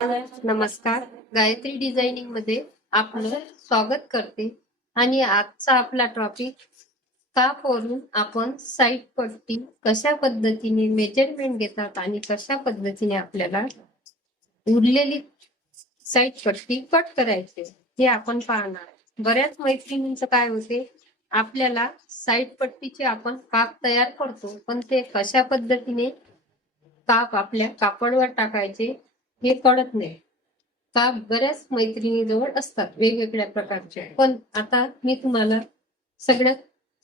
नमस्कार. गायत्री डिझायनिंग मध्ये आपलं स्वागत करते. आणि आजचा आपला टॉपिक कापवरून आपण साईड पट्टी कशा पद्धतीने मेजरमेंट घेतात आणि कशा पद्धतीने आपल्याला उरलेली साईड पट्टी कट करायची हे आपण पाहणार. बऱ्याच मैत्रिणींचं काय होते, आपल्याला साईड पट्टीचे आपण काप तयार करतो, पण ते कशा पद्धतीने काप आपल्या कापडवर टाकायचे हे कळत नाही. काप बऱ्याच मैत्रिणीजवळ असतात वेगवेगळ्या प्रकारचे, पण आता मी तुम्हाला सगळ्यात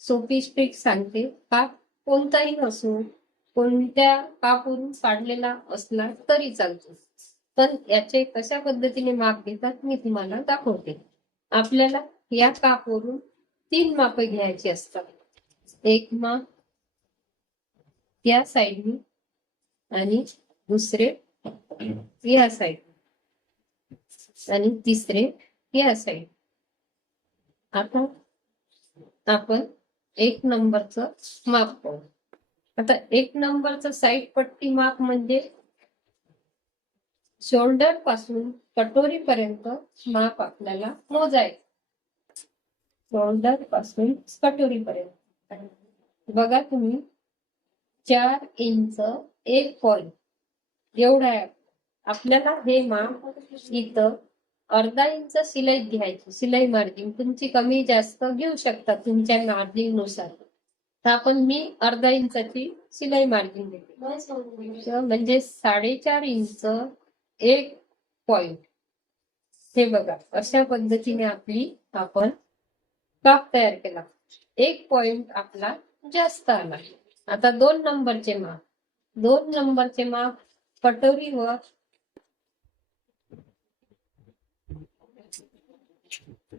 सोपी ट्रिक सांगते. काप कोणताही असो, कोणत्या कापवरून काढलेला असला तरी चालतो, पण याचे कशा पद्धतीने माप घेतात मी तुम्हाला दाखवते. आपल्याला या कापवरून 3 मापे घ्यायची असतात. एक माप या साईडनी आणि दुसरे या साईड आणि तिसरे या साईड. आता आपण 1 नंबरचं माप पाहू. आता 1 नंबरचं साईड पट्टी माप म्हणजे शोल्डर पासून कटोरी पर्यंत माप आपल्याला मोजायचं. शोल्डर पासून कटोरी पर्यंत बघा तुम्ही 4 इंच 1 पॉइंट एवढा आहे. आपल्याला हे माप इथं अर्धा इंच शिलाई घ्यायची. शिलाई मार्जिन तुमची कमी जास्त घेऊ शकता तुमच्या मार्जिन नुसार. तर आपण मी अर्धा इंचाची शिलाई मार्जिन देते, म्हणजे 4.5 इंच 1 पॉइंट. हे बघा, अशा पद्धतीने आपण काप तयार केला. 1 पॉइंट आपला जास्त आला. आता 2 नंबरचे माप. 2 नंबरचे माप कटोरीवर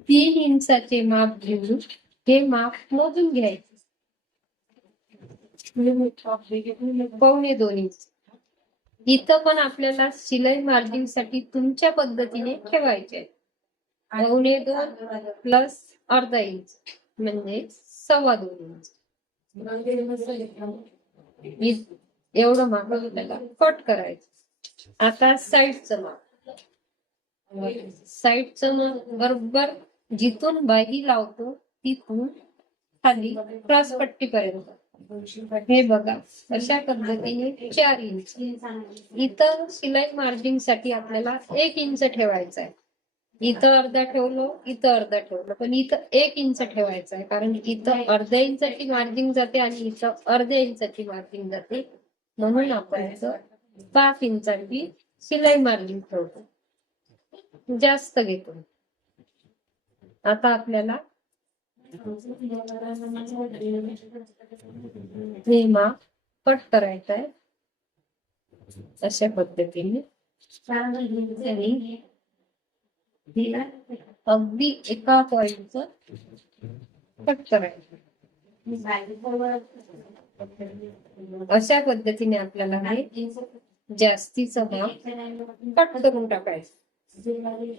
3 इंचाचे माप घेऊन हे माप मोजून घ्यायचे. 1.25 इंच. इथं पण आपल्याला शिलाई मार्जिन साठी तुमच्या पद्धतीने ठेवायचे. 1.25 प्लस अर्धा इंच म्हणजे 2.25 इंच. एवढं माप आपल्याला कट करायचं. आता साईडचं माप. साईडचं माप बरोबर जिथून बाही लावतो तिथून खाली क्रॉस पट्टी पर्यंत. हे बघा, अशा पद्धतीने 4 इंच. इथं शिलाई मार्जिन साठी आपल्याला 1 इंच ठेवायचं आहे. इथं अर्धा ठेवलो, इथं अर्धा ठेवलं, पण इथं 1 इंच ठेवायचं आहे, कारण इथं अर्ध्या इंचाची मार्जिन जाते आणि इथं अर्ध्या इंचाची मार्जिन जाते, म्हणून आपण इथं 5 इंचाची शिलाई मार्जिन ठेवतो, जास्त घेतो. आता आपल्याला हे माप कट करायचं आहे अशा पद्धतीने. अगदी 1 पॉइंटचं कट करायचं. अशा पद्धतीने आपल्याला हे जास्तीचं माप कट करून टाकायचं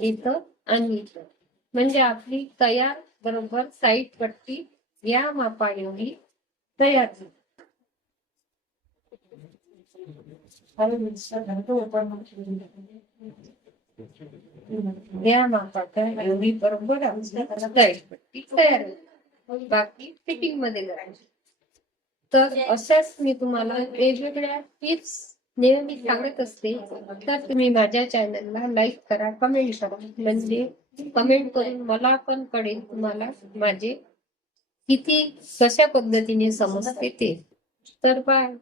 इथं आणि इथं, म्हणजे आपली तयार बरोबर साईड पट्टी या मापाएवढी तयार झाली. या मापाचा एवढी बरोबर साईड पट्टी तयार होती. बाकी फिटिंग मध्ये करायची. तर अशाच मी तुम्हाला वेगवेगळ्या टिप्स नेहमी सांगत असते. तर तुम्ही माझ्या चॅनलला लाईक करा, कमेंट करा, म्हणजे कमेंट करून मला पण कळेल तुम्हाला माझे किती कशा पद्धतीने समजते ते. तर बाय.